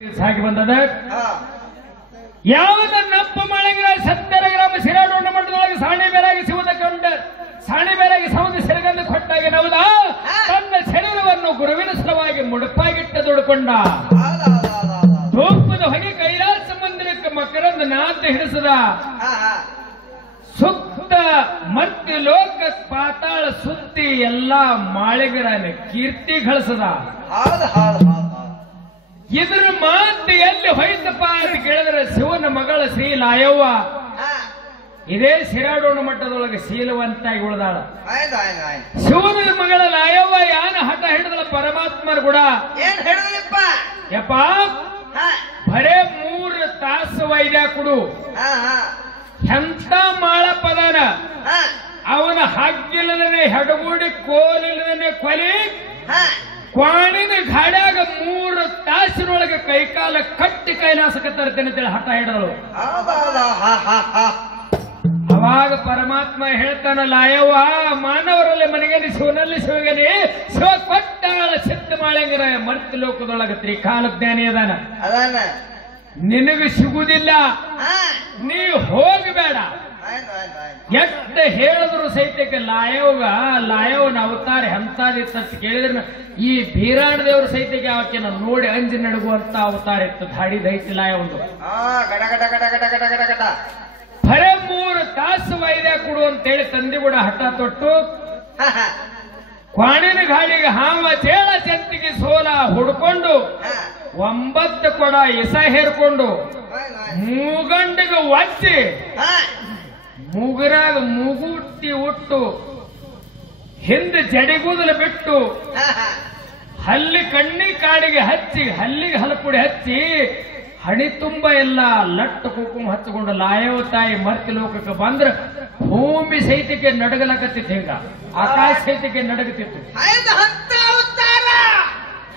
ಸಾಗಿ ಬಂದದ ಯಾವದ ನಪ್ಪ ಮಳೆಗಳ 70 ಗ್ರಾಮ ಶಿರಾಡೋಣ ಮಠದೊಳಗೆ ಸಾಣಿ ಬೇರಾಗಿ ಸಿವುದ ಕಂಡ ಸಾಣಿ ಬೇರಾಗಿ ಸೌದ ಸೆರಗನ್ನು ಕೊಟ್ಟಾಗ ನವದ ತನ್ನ ಶರೀರವನ್ನು ಗುರುವಿನ ಸಲುವಾಗಿ ಮುಡುಪಾಗಿಟ್ಟ ದುಡ್ಕೊಂಡ ಧೂಪದ ಹೊಗೆ ಕೈಲಾಸ ಮಂದಿರಕ್ಕೆ ಮಕರಂದ ನಾದ ಹಿಡಿಸದ ಸುತ್ತ ಮತ್ತೆ ಲೋಕ ಪಾತಾಳ ಸುತ್ತಿ ಎಲ್ಲಾ ಮಾಳಿಗರನ್ನ ಕೀರ್ತಿ ಗಳಿಸದ ಇದ್ರ ಮಾತು ಎಲ್ಲಿ ಹೋಯ್ತಪ್ಪ ಅಂತ ಕೇಳಿದ್ರೆ ಶಿವನ ಮಗಳ ಶ್ರೀ ಲಾಯವ್ವ ಇದೇ ಶಿರಾಡೋಣ ಮಟ್ಟದೊಳಗೆ ಶೀಲವಂತಾಗಿ ಉಳಿದಾಳ. ಶಿವನ ಮಗಳ ಲಾಯವ್ವ ಯಾನ ಹಠ ಹಿಡಿದಳ ಪರಮಾತ್ಮರ ಕೂಡ ಯಪ್ಪ ಬರೇ 3 ತಾಸು ವೈದ್ಯ ಕೊಡು ಎಂತ ಮಾಳ ಪದಾನ ಅವನ ಹಗ್ಗಿಲ್ಲದನೆ ಹೆಡಗೂಡಿ ಕೋಲಿಲ್ಲದನೆ ಕೊಲಿ ಕ್ವಾಣಿನ ಗಾಡ್ಯಾಗ 3 ತಾಸಿನೊಳಗೆ ಕೈಕಾಲ ಕಟ್ಟಿ ಕೈಲಾಸಕ್ಕೆ ತರ್ತೇನೆ ಅಂತೇಳಿ ಹಠ ಹಿಡಿದಳು. ಅವಾಗ ಪರಮಾತ್ಮ ಹೇಳ್ತಾನ ಲಾಯವ್ವ ಮಾನವರಲ್ಲಿ ಮನೆಗೇನಿ ಶಿವನಲ್ಲಿ ಶಿವಗನಿ ಶಿವ ಕೊಟ್ಟಾಳ ಸಿದ್ಧ ಮಾಳಂಗರ ಮರ್ತಿ ಲೋಕದೊಳಗ ತ್ರಿಕಾಲ ಜ್ಞಾನಿ ಅದಾನ ನಿನಗೆ ಸಿಗುವುದಿಲ್ಲ ನೀ ಹೋಗಬೇಡ ಎಷ್ಟ ಹೇಳಿದ್ರು ಸಹಿತಕ್ಕೆ ಲಾಯವನ ಅವತಾರ ಎಂತಾದಿತ್ತ ಕೇಳಿದ್ರೆ ಈ ಬೀರಾಣ ದೇವ್ರ ಸಹಿತಕ್ಕೆ ಆಕೆನ ನೋಡಿ ಅಂಜಿ ನಡುಗುವಂತ ಅವತಾರ ಇತ್ತು ಧಾಡಿ ದೈತಿ ಲಾಯವಂದು ಬರೇ 3 ತಾಸು ವೈದ್ಯ ಕೊಡು ಅಂತೇಳಿ ತಂದೆ ಕೂಡ ಹಠ ತೊಟ್ಟು ಕ್ವಾಣಿನ ಗಾಳಿಗೆ ಹಾವ ಚೇಳ ಚಂತಿಗೆ ಸೋಲ ಹುಡ್ಕೊಂಡು 9 ಕೊಡ ಎಸ ಹೇರ್ಕೊಂಡು ಮೂಗಂಡಿಗೆ ಒಚ್ಚಿ ಮೂಗರಾಗ ಮೂಗುಟ್ಟಿ ಉಟ್ಟು ಹಿಂದೆ ಜಡಿಗೂದಲು ಬಿಟ್ಟು ಹಲ್ಲಿ ಕಣ್ಣಿ ಕಾಡಿಗೆ ಹಚ್ಚಿ ಹಲ್ಲಿಗೆ ಹಲಪುಡಿ ಹಚ್ಚಿ ಹಣಿ ತುಂಬ ಎಲ್ಲ ಲಟ್ಟು ಕುಂಕುಮ ಹಚ್ಚಿಕೊಂಡು ಲಾಯವ ತಾಯಿ ಮರ್ತಿ ಲೋಕಕ್ಕೆ ಬಂದ್ರೆ ಭೂಮಿ ಸಹಿತಕ್ಕೆ ನಡಗಲಕತ್ತಿತ್ತು. ಹಿಂಗ ಆಕಾಶ ಸಹಿತಕ್ಕೆ ನಡಗತಿತ್ತು.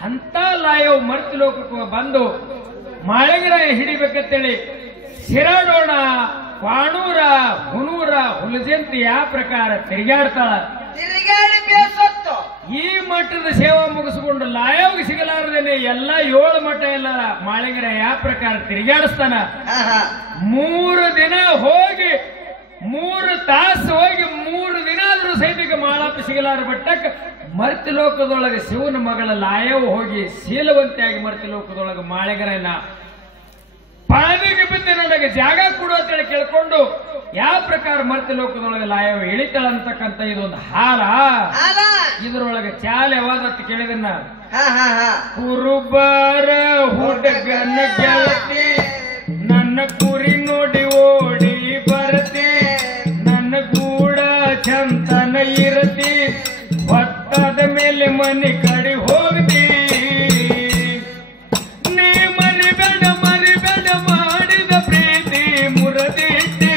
ಅಂತ ಲಾಯವ್ ಮರ್ತಿ ಲೋಕಕ್ಕೆ ಬಂದು ಮಾಳಿಗರ ಹಿಡಿಬೇಕಂತೇಳಿ ಶಿರಾಡೋಣ ಕ್ವಾಣೂರ ಹುನೂರ ಹುಲಜಂತಿ ಯಾವ ಪ್ರಕಾರ ತಿರುಗಾಡ್ತಾಳ. ಈ ಮಠದ ಸೇವಾ ಮುಗಿಸಿಕೊಂಡು ಲಾಯವ್ಗೆ ಸಿಗಲಾರದೇನೆ ಎಲ್ಲ 7 ಮಠ ಎಲ್ಲ ಮಾಳಿಗರ ಯಾವ ಪ್ರಕಾರ ತಿರುಗಾಡಿಸ್ತಾನ. 3 ದಿನ ಹೋಗಿ 3 ತಾಸು ಹೋಗಿ 3 ದಿನ ಆದ್ರೂ ಸೈನಿಕ ಮಾಳಪ್ಪ ಸಿಗಲಾರ ಬಟ್ಟಕ್ಕೆ ಮರ್ತಿ ಲೋಕದೊಳಗೆ ಶಿವನ ಮಗಳ ಲಾಯವ್ ಹೋಗಿ ಶೀಲವಂತಿಯಾಗಿ ಮರ್ತಿ ಲೋಕದೊಳಗೆ ಮಾಳಿಗರನ್ನ ಪಾದಿಗೆ ಬಿದ್ದು ನನಗೆ ಜಾಗ ಕೊಡು ಅಂತೇಳಿ ಕೇಳ್ಕೊಂಡು ಯಾವ ಪ್ರಕಾರ ಮರ್ತಿ ಲೋಕದೊಳಗೆ ಲಾಯವ ಇಳಿತಾಳಂತಕ್ಕಂಥ ಇದೊಂದು ಹಾಲ. ಇದರೊಳಗೆ ಚಾಲ ಯಾವಾದತ್ತು ಕೇಳಿದನ್ನ ಕುರುಬರ ಹುಡುಗನ ಗೆಳತಿ ನನ್ನ ಕುರಿ ನೋಡಿ ಓಡಿ ಬರ್ತಿ ನನ್ನ ಗೂಡ ಚಂತನ ಇರತಿ ಹೊತ್ತದ ಮೇಲೆ ಮನೆ ಕಡೆ ಹೋಗ್ತಿ ನೀ ಮರಿಬೇಡ ಮಾಡಿದ ಪ್ರೀತಿ ಮುರದಿಟ್ಟಿ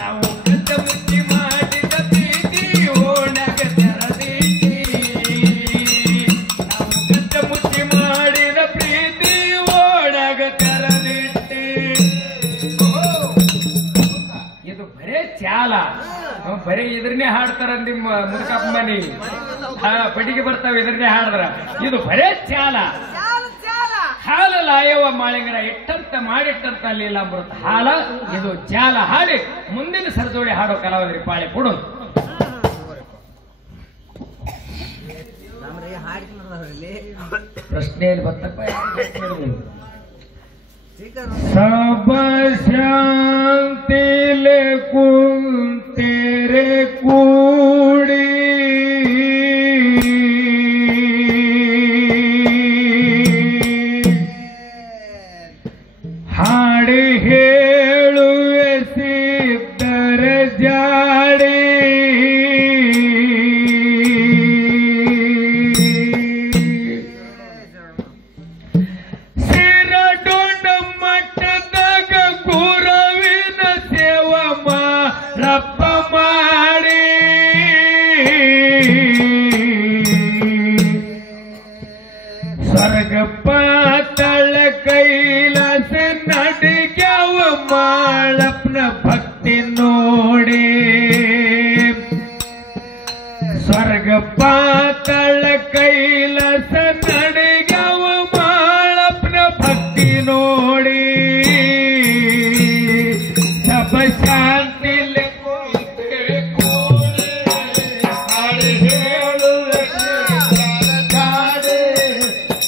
ನಾವು ಕದ್ದ ಮುಚ್ಚಿ ಮಾಡಿದ ಪ್ರೀತಿ ಓಣಗ ತೆರದಿಟ್ಟಿ ನಾವು ಕದ್ದ ಮುಚ್ಚಿ ಮಾಡಿದ ಪ್ರೀತಿ ಓಣಗ ತೆರದಿಟ್ಟಿ. ಇದು ಬರೇ ಚಾಲ ಬರೀ ಇದ್ರನ್ನೇ ಹಾಡ್ತಾರ ನಿಮ್ಮ ಮುದುಕಪ್ಪ ಮನಿ ಪಡಿಗೆ ಬರ್ತಾವ ಇದ್ರನ್ನೇ ಹಾಡಿದ್ರ ಇದು ಬರೇ ಚಾಲ. ಹಾಲ ಲಾಯವ ಮಾಳಿಗರ ಇಟ್ಟಂತ ಮಾಡಿಟ್ಟಂತ ಲೀಲ ಅಮೃತ ಹಾಲ ಇದು ಜಾಲ ಹಾಡಿ ಮುಂದಿನ ಸರಜೋಡಿ ಹಾಡೋ ಕಲಾವಿದರಿ ಪಾಳಿ ಕೊಡು. ಪ್ರಶ್ನೆಯಲ್ಲಿ ಬರ್ತಪ್ಪ ಸಬ ಶಾಂತಿಲೆ ಕುಂತೇರೆ ಕೂಡಿ ಹಾಡಿ ಹೇಳುವೆ ಸಿದ್ಧರ ಜಾಡಿ ಶಿರಡೋಣ ಮಠದಾಗ ಗುರುವಿನ ಸೇವ ಮಾಡಪ್ಪ ಮಾಡಿ ಸ್ವರ್ಗ ಪಾತಾಳ ಕೈಲಾಸ ನಡಿಗ್ಯಾವ ಮಾಳಪ್ಪನ ಭಕ್ತಿ ನೋಡಿ ಶಾಂತಿಲಿ ಕುಂತಿರಿ ಕೂಡಿ ಹಾಡಿ ಹೇಳುವ ಗಾಡಿ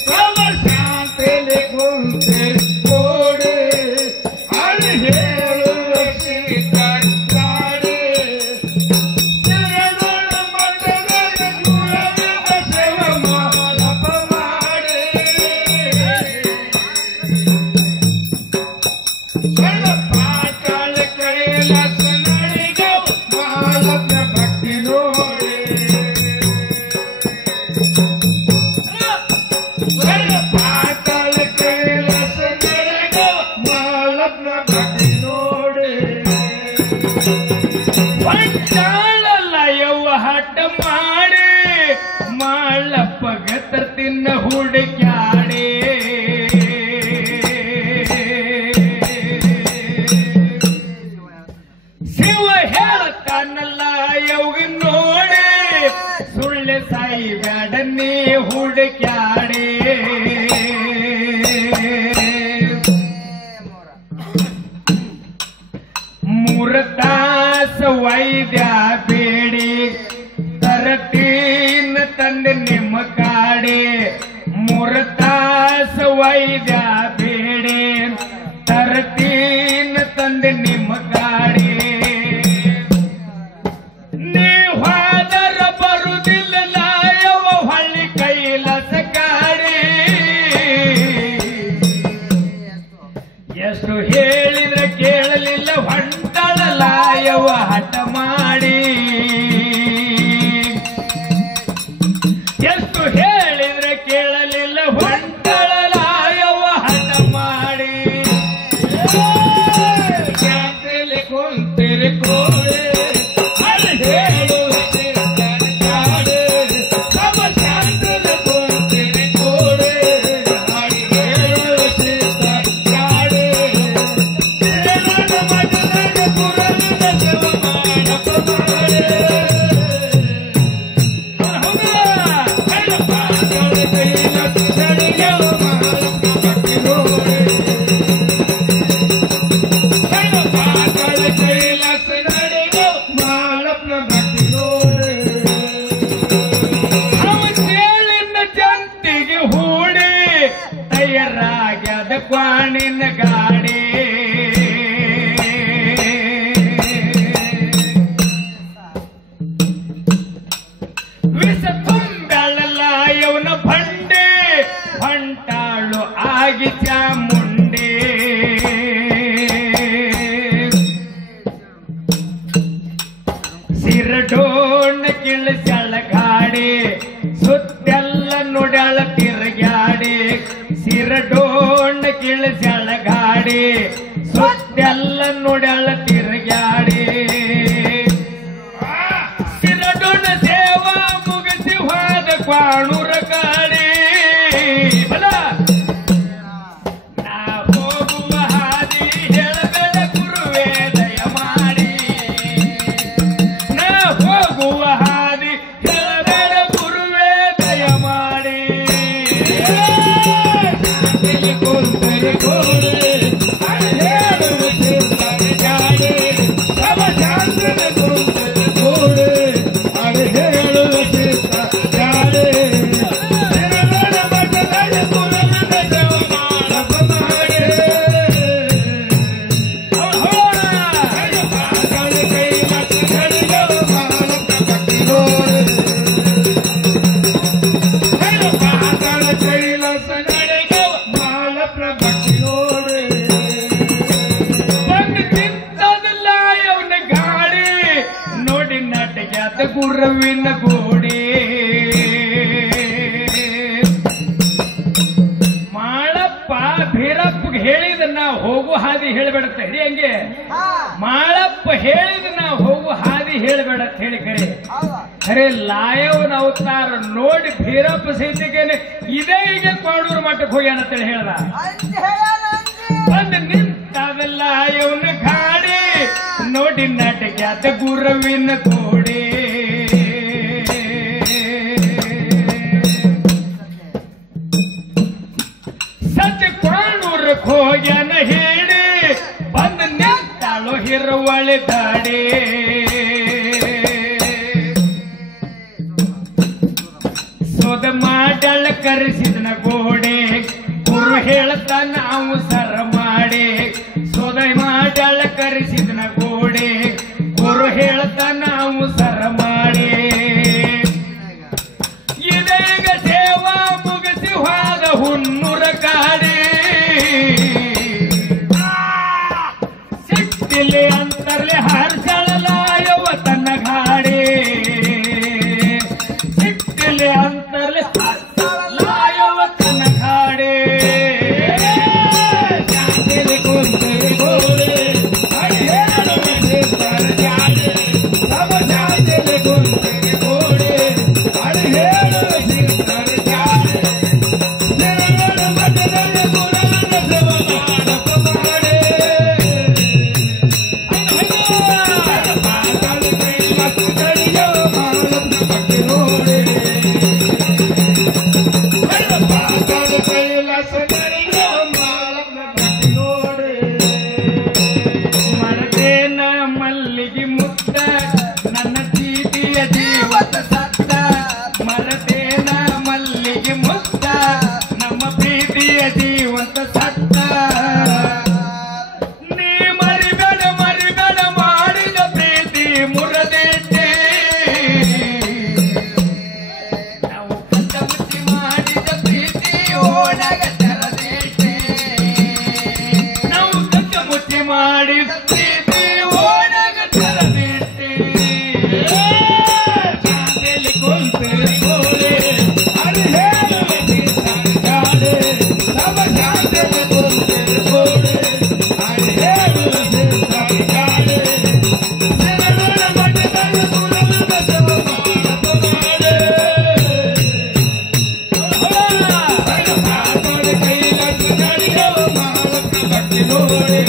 ಸಮ ಶಾಂತಿಲಿ ಕುಂತಿರಿ ಕೂಡಿ ಹಾಡಿ ಹೇಳುವ ಗಾಡಿ ಚಾಳಲ್ಲ ಯವ್ವ ಹಠ ಮಾಡಿ ಮಾಳಪ್ಪ ಗತ ತಿನ್ನ ಹುಡುಕ್ಯಾಡಿ ಶಿವ ಹೇಳತಾನಲ್ಲ ಯವ್ಗ ನೋಡಿ ಸುಳ್ಳು ಸಾಯಿ ಬ್ಯಾಡನ್ನೇ ಹುಡುಕ್ಯಾಡಿ ಮೂರತಾಸ ವೈದ್ಯ ಬೇಡಿ ತರತೀನ ತಂದೆ ನಿಮ್ಮ ಕಾಡೆ ಮೂರತಾಸ ವೈದ್ಯ ಬೇಡಿ ತರತೀನ ತಂದೆ ನಿಮ್ಮ ಕಾಡೆ ನೀವಾದರ ಬರುವುದಿಲ್ಲ ಯಾವ ಹಳ್ಳಿ ಕೈಲಾಸ ಕಾಡೆ ಎಷ್ಟು ಹೇಳಿದ್ರೆ ಕೇಳಲಿಲ್ಲ ಹೊಂಟಳಲಾಯವ ಹಠ ಮಾಡಿ ಎಷ್ಟು ಹೇಳಿದ್ರೆ ಕೇಳಲಿಲ್ಲ ಹೊಂಟಳಲಾಯವ ಹಠ ಮಾಡಿ ಶಾಂತಿಲಿ ಕುಂತಿರಿ ಕೋಡೆ ಅದು ಹೇಳುವ ಕಾಡೆ ಸಮ ಶಾಂತಿಲಿ ಕುಂತಿರಿ ಕೋಡೆ ಅದು ಹೇಳುವ ಕಾಡೆ ಜಂತಿಗೆ ಹೂಡಿ ತಯಾರಾಗ್ಯದ ಕ್ವಾಣಿನ ಗಾಡಿ ವಿಷ ತುಂಬಳಲ್ಲ ಇವನ ಬಂಡೆ ಹೊಂಟಾಳು ಆಗಿ ಚಾಮುಂಡಿ ಸಿರಡೋಣ ಕಿಳಸಳ ಗಾಡಿ ಸುತ್ತೆಲ್ಲ ನುಡ್ಯಾಳ ತಿರುಗಾಡಿ ಸಿರಡೋಣ ಕಿಳಸಳ ಗಾಡಿ ಸುತ್ತೆಲ್ಲ ನುಡ್ಯಾಳ ತಿರುಗಾಡಿ ಸಿರಡೋಣ ಸೇವಾ ಮುಗಿಸಿ ಹೋದ ಕ್ವಾಣೂರ ಗಾಡಿ ಬಲ ನಾ ಹೋಗುವ ಹಾದಿ ಹೇಳಬೇಡ ಗುರುವೇ ದಯ ಮಾಡಿ ನಾ ಹೋಗುವ ಹಾದಿ ಹೇಳಬೇಡ ಗುರುವೇ ದಯ ಮಾಡಿ ಶಾಂತಿಲಿ ಕುಂತಿರಿ ಕೋಡೆ ಅದು ಹೇಳುವ ಗಾಡಿ ಸಮ ಶಾಂತಿಲಿ ಕುಂತಿರಿ ಕೋಡೆ ಅದು ಹೇಳುವ ಗಾಡಿ ನೋಡಿ ನಟಗ್ಯಾದ ಗುರುವಿನ ಗೋಡಿ ಮಾಳಪ್ಪ ಭೀರಪ್ಪಗೆ ಹೇಳಿದ ನಾ ಹೋಗು ಹಾದಿ ಹೇಳಬೇಡತ್ತ ಹಿಡಿ ಹಂಗೆ ಮಾಳಪ್ಪ ಹೇಳಿದ ನಾ ಹೋಗು ಹಾದಿ ಹೇಳಬೇಡ ಅಂತ ಹೇಳಿ ಖರೆ ಲಾಯವನ ಅವತಾರ ನೋಡಿ ಭೀರಪ್ಪ ಸಹಿತಕ್ಕೇನೆ ಇದೇ ಈಗ ಕೋಡೂರು ಮಠಕ್ಕೆ ಹೋಗ್ಯಾನ ಅಂತೇಳಿ ಹೇಳ್ದ ಬಂದು ನಿಂತದಲ್ಲ ಇವನ ಗಾಡಿ ನೋಡಿ ನಟಗ್ಯಾದ ಗುರುವಿನ ಗೋಡಿ ಸತ್ಯ ಕೋಡೂರಕ್ಕೆ ಹೋಗ್ಯಾನ ಹೇಳಿ ಬಂದು ನಿಂತಾಳು ಇರುವಳಿ ದಾಡಿ ಸೋದ ಮಾಡಳ ಕರೆಸಿದನ ಗೋಡೆ ಗುರು ಹೇಳ್ತಾನ ಅವು ಸರ ಮಾಡಿ ಸೋದ ಮಾಡಳ ಕರೆಸಿದನ ಗೋಡೆ ಗುರು ಹೇಳ್ತಾನ ಅವು ಸರ ಮಾಡಿ ಇದೀಗ ಸೇವಾ ಮುಗಿಸಿ ಹೋದ ಹುನ್ನೂರ ಕಾಡಿ ಸಿಟ್ಟಿಲಿ ಅಂತರ್ಲಿ ಹರ್ಷಳಲಾಯವ ತನ್ನ ಗಾಡಿ ಸಿಟ್ಟಿಲಿ ಅಂತರ್ಲಿ ಹರ್ಷಳಲಾಯವ ತನ್ನ ಗಾಡಿ ಜಾತಿಲಿ ಕುಂತಿರಿ ಗೋಡೆ ಅಡಿಹೇಳುವೆ ಸರ್ಜಾಡೆ ಸಮ ಜಾತಿಲಿ ಕುಂತಿರಿ ಗೋಡೆ ಅಡಿಹೇಳುವೆ ಸರ್ಜಾಡೆ ನಿರಗಳ ಮಠದಲ್ಲಿ ಗುರುವಿನ ಸೇವ ಮಾಡಪ್ಪ ಮಾಡೆ ಮರದೇನ ಮಲ್ಲಿಗೆ ಮುತ್ತ ನನ್ನ ಪ್ರೀತಿಯ ಜೀವದ ಸತ್ತ ಮರದೇನ ಮಲ್ಲಿಗೆ ಮುತ್ತ ನಮ್ಮ ಪ್ರೀತಿಯ ಜೀವಂತ ಸತ್ತ ನೀ ಮರಿಬೇಡ ಮರಿಬೇಡ ಮಾಡಿದ ಪ್ರೀತಿ ಮುರದೇಟೆ ನಾವು ಕಟ್ಟ ಮುಚ್ಚಿ ಮಾಡಿದ ಪ್ರೀತಿ ಓಡಗ ತೆರದೇಟೆ ನಾವು ಕಟ್ಟ ಮುಚ್ಚಿ ಮಾಡಿದ ಪ್ರೀತಿ ಓಡಗ ತೆರದೇಟೆ ಜಾತಿಲಿ ಕುಂತಿರಿ ಗೋಡೆ ಅಡಿಹೇಳುವೆ ಸರ್ಜಾಡೆ ಸಮ ಜಾತಿಲಿ ಕುಂತಿರಿ ಗೋಡೆ ಅಡಿಹೇಳುವೆ ಸರ್ಜಾಡೆ ನಿರಗಳ ಮಠದಲ್ಲಿ ಗುರುವಿನ ಸೇವ ಮಾಡಪ್ಪ ಮಾಡೆ ಪಾತಾಳ ಕೈಲಾಸ ನಡೆಯವ ಮಾಳಪ್ಪ ಭಕ್ತಿ ನೋಡೆ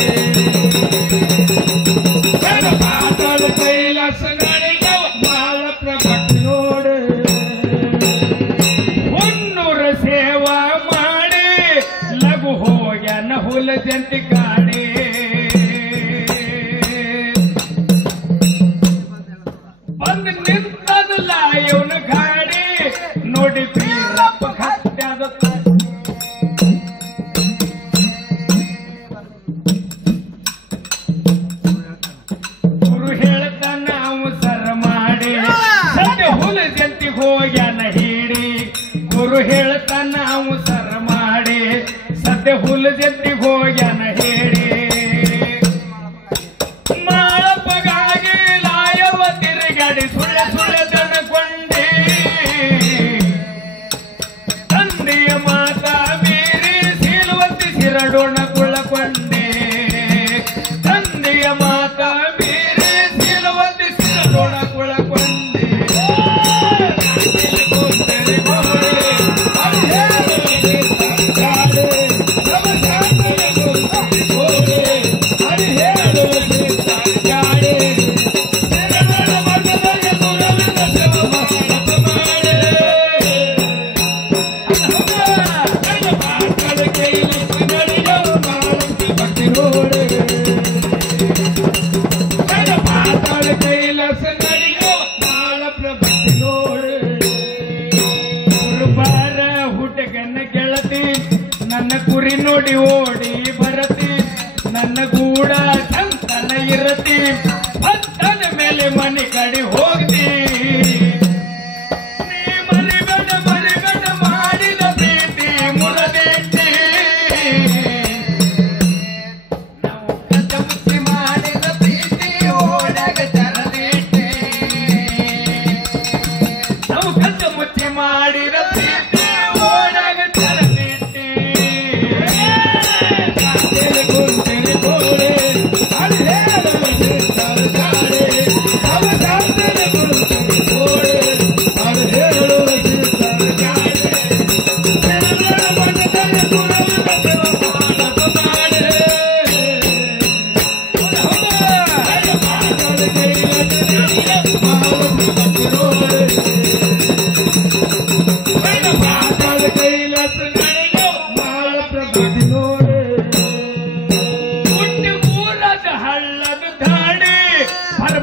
ಪಾತಾಳ ಕೈಲಾಸ ನಡೆಯವ ಮಾಳಪ್ಪ ಭಕ್ತಿ ನೋಡೆ ಹುನ್ನೂರ ಸೇವಾ ಮಾಡಿ ಲಘು ಹೋಗ್ಯಾನ ಹುಲ ಜಂತಿ ಕಾಡಿ ಬಂದು ನಿಂತದಲ್ಲ ಇವನ ಗಾಡಿ ನೋಡಿ ಬೀರಪ್ಪ ಹತ್ಯಾದ ಗುರು ಹೇಳ್ತಾನ ಅವು ಸರ ಮಾಡಿ ಸದ್ಯ ಹುಲ ಜಂತಿಗೆ ಹೋಗ್ಯಾನ ಹೀಡಿ ಗುರು ಹೇಳ್ತಾನ ಅವು ಸರ ಮಾಡಿ ಸದ್ಯ ಹುಲ ಜಂತಿಗೆ ಹೋಗ್ಯಾನ ಹೇಳಿ ಮಾಳಪ್ಪಗಾಗಿ ಲಾಯವ ತಿರುಗಾಡಿ ಸುಳ್ಳ ಸುಳ್ಳ ದನಕೊಂಡೆ ತಂದೆಯ ಮಾತಾ ಮೀರಿ ಸೀಲುವಂತಿ ಸಿರಡೋಣ ಕುಳ್ಳಕೊಂಡೆ ತಂದೆಯ ಮಾತಾ ಮೀರಿ ಸೀಲುವಂತಿ ಸಿರಡೋಣ ಕುಳ್ಳಕೊಂಡೆ ಕುಂತಿರಿ ಗೋಡೆ ಅಡಿಹೇಳುವೆ ಸರ್ಜಾಡೆ ಸಮ ಜಾತಿಲಿ ಕುಂತಿರಿ ಗೋಡೆ ಅಡಿಹೇಳುವೆ ಸರ್ಜಾಡೆ ನಿರಗಳ ಮಠದಲ್ಲಿ ಗುರುವಿನ ಸೇವ ಮಾಡಪ್ಪ ಮಾಡೆ ಪಾತಾಳ ಕೈಲಾಸ ನಡೆಯವ ಮಾಳಪ್ಪ ಭಕ್ತಿ ನೋಡೆ ಪಾತಾಳ ಕೈಲಾಸ ನಡೆಯವ ಮಾಳಪ್ಪ ಭಕ್ತಿ ನೋಡೆ ಗುರುಬಾರ ಹುಡುಗನ ಗೆಳತಿ ನನ್ನ ಕುರಿ ನೋಡಿ ಓಡಿ ಬರತಿ ನನ್ನ ಗೂಡ ಸಂತನ ಇರತಿ ಭಕ್ತನ ಮೇಲೆ ಮನೆ ಕಡೆ ಹೋಗ್ತಿ ನೀ ಮರಿಬೇಡ ಮರಿಬೇಡ ಮಾಡಿದ ಪ್ರೀತಿ ಮುರದೇಟೆ ನಾವು ಕಟ್ಟ ಮುಚ್ಚಿ ಮಾಡಿದ ಪ್ರೀತಿ ಓಡಗ ತೆರದೇಟೆ ನಾವು ಕಟ್ಟ ಮುಚ್ಚಿ ಮಾಡಿದ ಪ್ರೀತಿ ಓಡಗ ತೆರದೇಟೆ ಜಾತಿಲಿ ಕುಂತಿರಿ ಗೋಡೆ ಅಡಿಹೇಳುವೆ ಸರ್ಜಾಡೆ ಸಮ ಜಾತಿಲಿ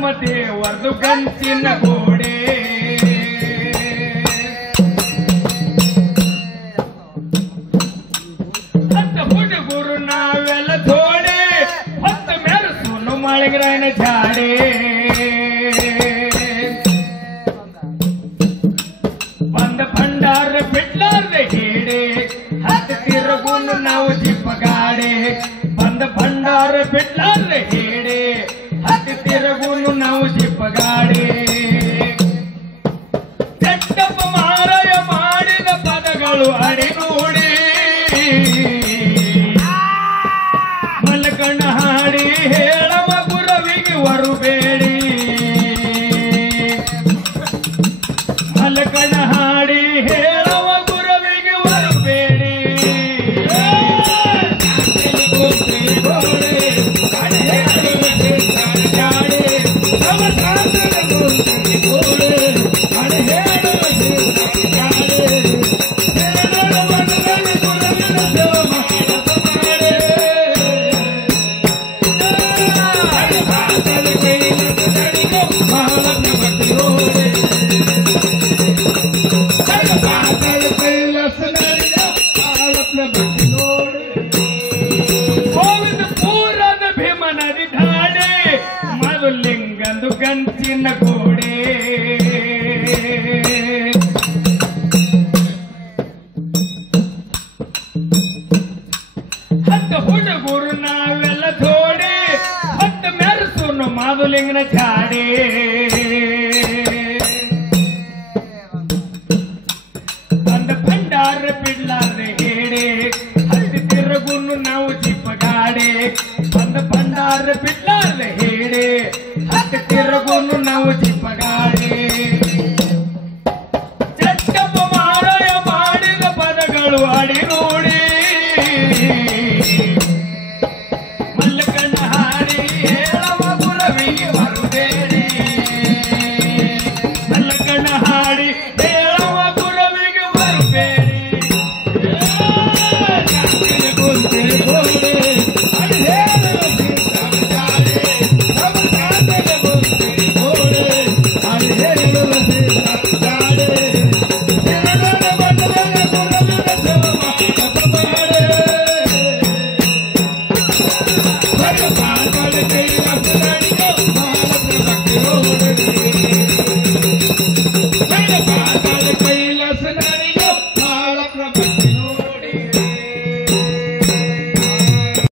ಮತೆ ವರ್ದು ಕಂಚಿನ ಗೋಡೆ ಹತ್ತ ಹುಡುಗರು ನಾವೆಲ್ಲ ಥೋಡೆ ಹತ್ತ ಮೆರಸು ಮಾಳಿಂಗರಾಯನ ಜಾಡೆ ಬಂದ ಭಂಡಾರ ಬಿಡ್ಲಾರ್ದ ಹೇಡೆ ಹತ್ತ ತಿರುಗುನು ನಾವು ಜಿಪ್ಪಗಾಡೆ ಬಂದ ಭಂಡಾರ ಬಿಡ್ಲಾರ್ದ ಹೇಡೆ ಹತ್ತ ತಿರುಗುನು ನಾವು ಜಿಪ್ಪಗಾಡೆ ಚಟ್ಟಪ್ಪ ಮಾರಾಯ ಮಾಡಿದ ಪದಗಳು ಅಡಿನೂಡಿ ಮಲಕಣ್ಣ ಹಾಡಿ ಹೇಳವ ಗುರವಿಗೆ ವರುಬೇಡಿ ಮಲಕಣ್ಣ ಹಾಡಿ ಹೇಳವ ಗುರವಿಗೆ ವರುಬೇಡಿ ಪೂರದ ಭೀಮ ನದಿ ಧಾಡೆ ಮಧುಲಿಂಗಂದು ಕಂಚಿನ ಗೋಡೆ ಹತ್ತು ಹುಡುಗರು ನಾವೆಲ್ಲ ಥೋಡೆ ಹತ್ತು ಮೆರಸುನು ಮಾಧುಲಿಂಗನ ಜಾಡೆ ಬಂದ ಭಂಡಾರ ಬಿಡ್ಲಾರ್ದೆ ಹೇಡೆ ಹತ್ತಿ ತಿರುಗುನು ನಾವು ಜಿಪ್ಪಗಾಡೆ ಬಂದ ಭಂಡಾರ ಬಿಡ್ಲಾರ್ದೆ ಹೇಡೆ ಹತ್ತಿ ತಿರುಗುನು ನಾವು ಜಿಪ್ಪಗಾಡೆ ಚಟ್ಟಪ್ಪ ಮಾರಾಯ ಮಾಡಿದ ಪದಗಳು ಅಡಿ ನೋಡಿ ಮಲ್ಲಕಣ್ಣ ಹಾಡಿ ಹೇಳವ ಗುರವಿಗೆ ಬರುಬೇಡಿ ಮಲ್ಲಕಣ್ಣ ಹಾಡಿ ಹೇಳವ ಗುರವಿಗೆ ಬರುಬೇಡಿ